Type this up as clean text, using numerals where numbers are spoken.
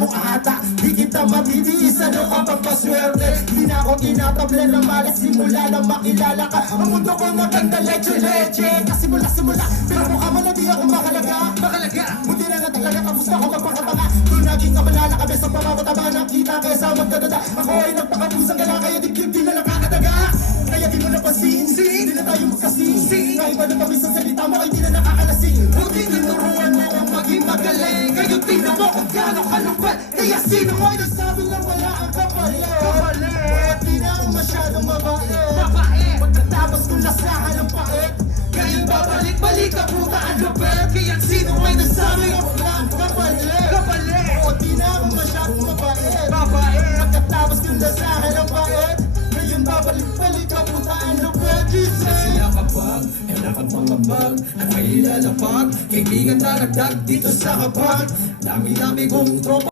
mo ata. Di kita mabibis, ano ka pagpaswerte. Di na ako tinatable ng malas, simula nang makilala ka. Ang mundo ko maganda, leche-leche. Kasimula-simula, pero mukha mo na di ako makalaga. Buti na nga talaga, tapos na ako magpakatanga. Di naging kabalala kami sa pamamatabangan ng kita kaysa magdadada. Ako ay nagpakabusang gala, kaya dikit di na nakakadaga. Kaya di mo napansin, di na tayo magkasing. Nga iba na paminsan salita mo ay di na nakakalasing. Buti tinuruan mo kung maging magaling. Ngayon tingnan mo kung gano'ng kalupal. Kaya sino mo ay nagsabi na wala ang kapalit. At di na ako masyadong mabait. Pagkatapos kong nasahan ang pait, ngayon babalik-balik ang puta ang lupet. Kaya sino ay nagsabi na wala ang kapalit. At di na ako masyadong mabait. Pagkatapos kong nasahan ang pait, ngayon babalik-balik ang puta ang lupet. Sila kapag nakapangabag at may lalapag, kaibigan talagdag dito sa kapag. Dami-dami kong tropa.